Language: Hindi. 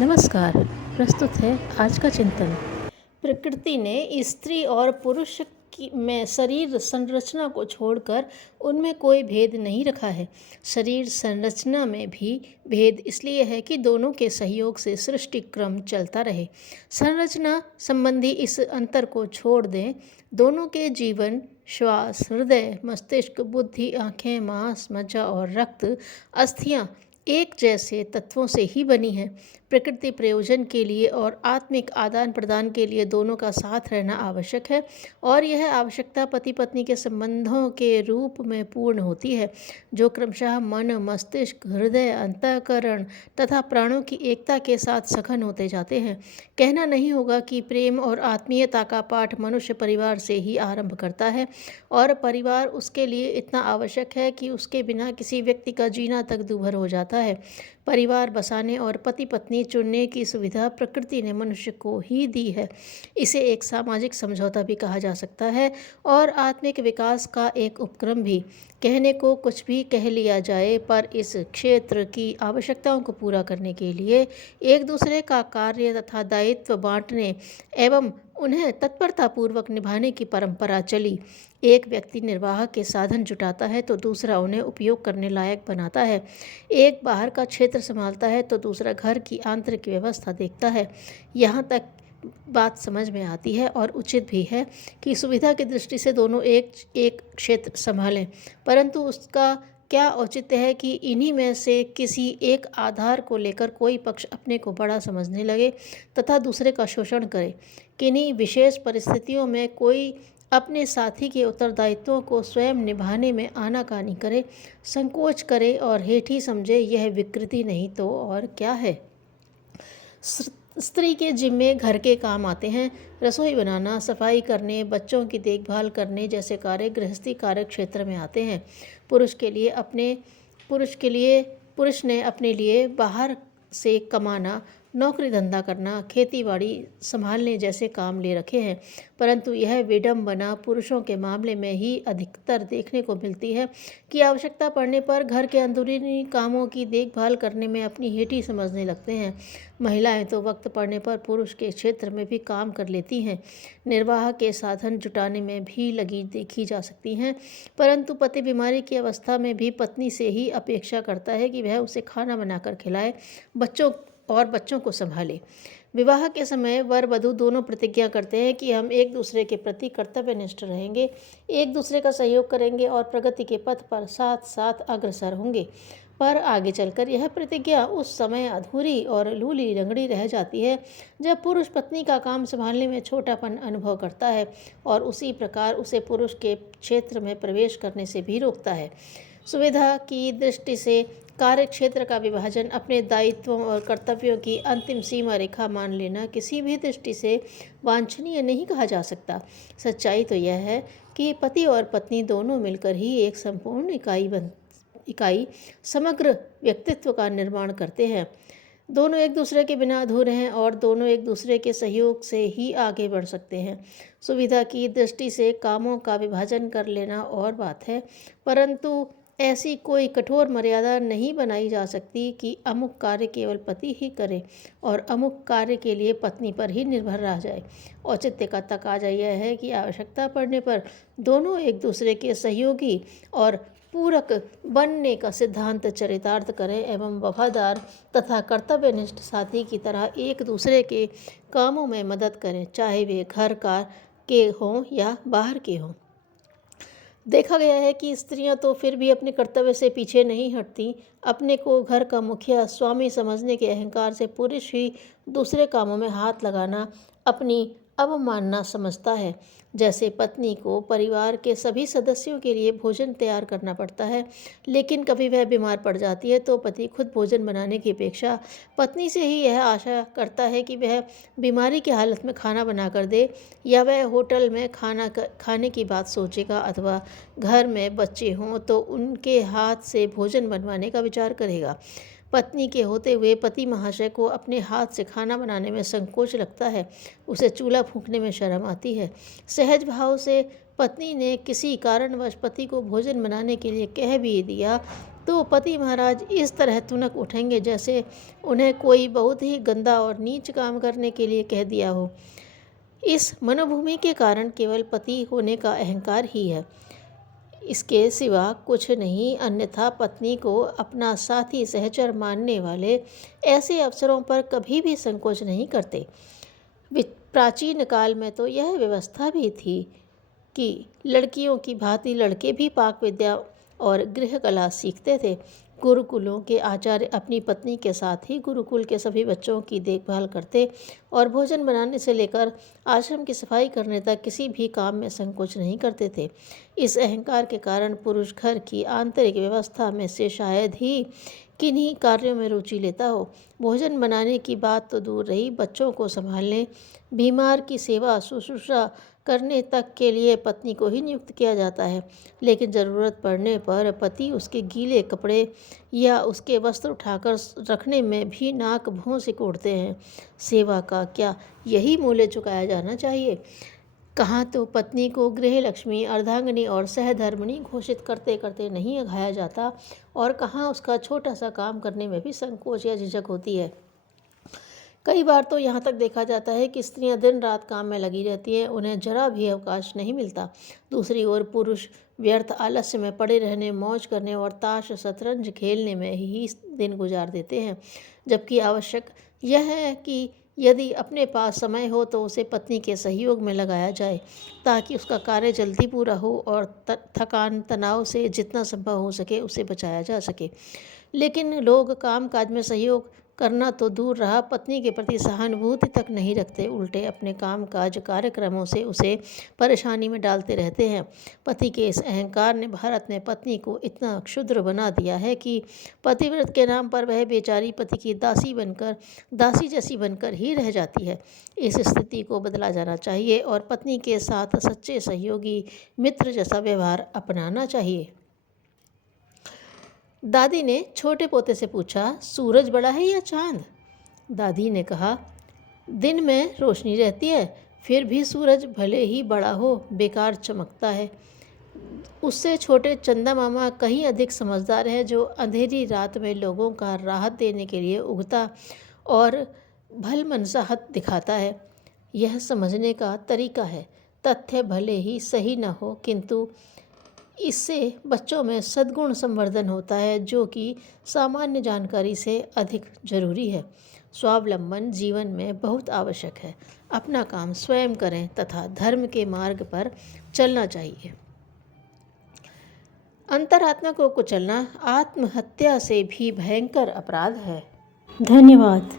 नमस्कार। प्रस्तुत है आज का चिंतन। प्रकृति ने स्त्री और पुरुष की में शरीर संरचना को छोड़कर उनमें कोई भेद नहीं रखा है। शरीर संरचना में भी भेद इसलिए है कि दोनों के सहयोग से सृष्टि क्रम चलता रहे। संरचना संबंधी इस अंतर को छोड़ दें, दोनों के जीवन, श्वास, हृदय, मस्तिष्क, बुद्धि, आँखें, मांस, मज्जा और रक्त, अस्थियाँ एक जैसे तत्वों से ही बनी है। प्रकृति प्रयोजन के लिए और आत्मिक आदान प्रदान के लिए दोनों का साथ रहना आवश्यक है, और यह आवश्यकता पति पत्नी के संबंधों के रूप में पूर्ण होती है, जो क्रमशः मन, मस्तिष्क, हृदय, अंतःकरण तथा प्राणों की एकता के साथ सघन होते जाते हैं। कहना नहीं होगा कि प्रेम और आत्मीयता का पाठ मनुष्य परिवार से ही आरंभ करता है, और परिवार उसके लिए इतना आवश्यक है कि उसके बिना किसी व्यक्ति का जीना तक दूभर हो जाता है। परिवार बसाने और पति पत्नी चुनने की सुविधा प्रकृति ने मनुष्य को ही दी है। इसे एक सामाजिक समझौता भी कहा जा सकता है और आत्मिक विकास का एक उपक्रम भी। कहने को कुछ भी कह लिया जाए, पर इस क्षेत्र की आवश्यकताओं को पूरा करने के लिए एक दूसरे का कार्य तथा दायित्व बांटने एवं उन्हें तत्परतापूर्वक निभाने की परंपरा चली। एक व्यक्ति निर्वाह के साधन जुटाता है तो दूसरा उन्हें उपयोग करने लायक बनाता है। एक बाहर का क्षेत्र संभालता है तो दूसरा घर की आंतरिक व्यवस्था देखता है। यहाँ तक बात समझ में आती है और उचित भी है कि सुविधा की दृष्टि से दोनों एक एक क्षेत्र संभालें, परंतु उसका क्या औचित्य है कि इन्हीं में से किसी एक आधार को लेकर कोई पक्ष अपने को बड़ा समझने लगे तथा दूसरे का शोषण करे। किन्हीं विशेष परिस्थितियों में कोई अपने साथी के उत्तरदायित्वों को स्वयं निभाने में आनाकानी करे, संकोच करे और हेठी समझे, यह विकृति नहीं तो और क्या है। स्त्री के जिम्मे घर के काम आते हैं। रसोई बनाना, सफाई करने, बच्चों की देखभाल करने जैसे कार्य गृहस्थी कार्य क्षेत्र में आते हैं। पुरुष ने अपने लिए बाहर से कमाना, नौकरी धंधा करना, खेती बाड़ी संभालने जैसे काम ले रखे हैं, परंतु यह विडंबना पुरुषों के मामले में ही अधिकतर देखने को मिलती है कि आवश्यकता पड़ने पर घर के अंदरूनी कामों की देखभाल करने में अपनी हेठी समझने लगते हैं। महिलाएं तो वक्त पड़ने पर पुरुष के क्षेत्र में भी काम कर लेती हैं, निर्वाह के साधन जुटाने में भी लगी देखी जा सकती हैं, परंतु पति बीमारी की अवस्था में भी पत्नी से ही अपेक्षा करता है कि वह उसे खाना बनाकर खिलाए, बच्चों को संभाले। विवाह के समय वर वधू दोनों प्रतिज्ञा करते हैं कि हम एक दूसरे के प्रति कर्तव्यनिष्ठ रहेंगे, एक दूसरे का सहयोग करेंगे और प्रगति के पथ पर साथ साथ अग्रसर होंगे। पर आगे चलकर यह प्रतिज्ञा उस समय अधूरी और लूली लंगड़ी रह जाती है जब पुरुष पत्नी का काम संभालने में छोटापन अनुभव करता है और उसी प्रकार उसे पुरुष के क्षेत्र में प्रवेश करने से भी रोकता है। सुविधा की दृष्टि से कार्य क्षेत्र का विभाजन अपने दायित्वों और कर्तव्यों की अंतिम सीमा रेखा मान लेना किसी भी दृष्टि से वांछनीय नहीं कहा जा सकता। सच्चाई तो यह है कि पति और पत्नी दोनों मिलकर ही एक संपूर्ण इकाई समग्र व्यक्तित्व का निर्माण करते हैं। दोनों एक दूसरे के बिना अधूरे हैं और दोनों एक दूसरे के सहयोग से ही आगे बढ़ सकते हैं। सुविधा की दृष्टि से कामों का विभाजन कर लेना और बात है, परंतु ऐसी कोई कठोर मर्यादा नहीं बनाई जा सकती कि अमुक कार्य केवल पति ही करे और अमुक कार्य के लिए पत्नी पर ही निर्भर रह जाए। औचित्य का तकाजा यह है कि आवश्यकता पड़ने पर दोनों एक दूसरे के सहयोगी और पूरक बनने का सिद्धांत चरितार्थ करें एवं वफादार तथा कर्तव्यनिष्ठ साथी की तरह एक दूसरे के कामों में मदद करें, चाहे वे घर का के हों या बाहर के हों। देखा गया है कि स्त्रियां तो फिर भी अपने कर्तव्य से पीछे नहीं हटती। अपने को घर का मुखिया स्वामी समझने के अहंकार से पुरुष ही दूसरे कामों में हाथ लगाना अपनी अवमानना समझता है। जैसे पत्नी को परिवार के सभी सदस्यों के लिए भोजन तैयार करना पड़ता है, लेकिन कभी वह बीमार पड़ जाती है तो पति खुद भोजन बनाने की अपेक्षा पत्नी से ही यह आशा करता है कि वह बीमारी की हालत में खाना बनाकर दे, या वह होटल में खाने की बात सोचेगा अथवा घर में बच्चे हों तो उनके हाथ से भोजन बनवाने का विचार करेगा। पत्नी के होते हुए पति महाशय को अपने हाथ से खाना बनाने में संकोच लगता है, उसे चूल्हा फूंकने में शर्म आती है। सहज भाव से पत्नी ने किसी कारणवश पति को भोजन बनाने के लिए कह भी दिया तो पति महाराज इस तरह तुनक उठेंगे जैसे उन्हें कोई बहुत ही गंदा और नीच काम करने के लिए कह दिया हो। इस मनोभूमि के कारण केवल पति होने का अहंकार ही है, इसके सिवा कुछ नहीं। अन्यथा पत्नी को अपना साथी सहचर मानने वाले ऐसे अवसरों पर कभी भी संकोच नहीं करते। प्राचीन काल में तो यह व्यवस्था भी थी कि लड़कियों की भांति लड़के भी पाक विद्या और गृह कला सीखते थे। गुरुकुलों के आचार्य अपनी पत्नी के साथ ही गुरुकुल के सभी बच्चों की देखभाल करते और भोजन बनाने से लेकर आश्रम की सफाई करने तक किसी भी काम में संकोच नहीं करते थे। इस अहंकार के कारण पुरुष घर की आंतरिक व्यवस्था में से शायद ही किन्हीं कार्यों में रुचि लेता हो। भोजन बनाने की बात तो दूर रही, बच्चों को संभालने, बीमार की सेवा शुश्रूषा करने तक के लिए पत्नी को ही नियुक्त किया जाता है। लेकिन ज़रूरत पड़ने पर पति उसके गीले कपड़े या उसके वस्त्र उठाकर रखने में भी नाक भौं सिकोड़ते हैं। सेवा का क्या यही मूल्य चुकाया जाना चाहिए? कहाँ तो पत्नी को गृह लक्ष्मी, अर्धांगिनी और सहधर्मिणी घोषित करते करते नहीं अघाया जाता और कहाँ उसका छोटा सा काम करने में भी संकोच या झिझक होती है। कई बार तो यहाँ तक देखा जाता है कि स्त्रियां दिन रात काम में लगी रहती हैं, उन्हें जरा भी अवकाश नहीं मिलता। दूसरी ओर पुरुष व्यर्थ आलस्य में पड़े रहने, मौज करने और ताश शतरंज खेलने में ही दिन गुजार देते हैं। जबकि आवश्यक यह है कि यदि अपने पास समय हो तो उसे पत्नी के सहयोग में लगाया जाए, ताकि उसका कार्य जल्दी पूरा हो और थकान तनाव से जितना संभव हो सके उसे बचाया जा सके। लेकिन लोग काम काज में सहयोग करना तो दूर रहा, पत्नी के प्रति सहानुभूति तक नहीं रखते, उल्टे अपने काम काज कार्यक्रमों से उसे परेशानी में डालते रहते हैं। पति के इस अहंकार ने भारत में पत्नी को इतना क्षुद्र बना दिया है कि पतिव्रत के नाम पर वह बेचारी पति की दासी जैसी बनकर ही रह जाती है। इस स्थिति को बदला जाना चाहिए और पत्नी के साथ सच्चे सहयोगी मित्र जैसा व्यवहार अपनाना चाहिए। दादी ने छोटे पोते से पूछा, सूरज बड़ा है या चांद? दादी ने कहा, दिन में रोशनी रहती है, फिर भी सूरज भले ही बड़ा हो बेकार चमकता है। उससे छोटे चंदा मामा कहीं अधिक समझदार है, जो अंधेरी रात में लोगों का राहत देने के लिए उगता और भलमनसाहत दिखाता है। यह समझने का तरीका है। तथ्य भले ही सही न हो, किंतु इससे बच्चों में सद्गुण संवर्धन होता है, जो कि सामान्य जानकारी से अधिक जरूरी है। स्वावलंबन जीवन में बहुत आवश्यक है। अपना काम स्वयं करें तथा धर्म के मार्ग पर चलना चाहिए। अंतरात्मा को कुचलना आत्महत्या से भी भयंकर अपराध है। धन्यवाद।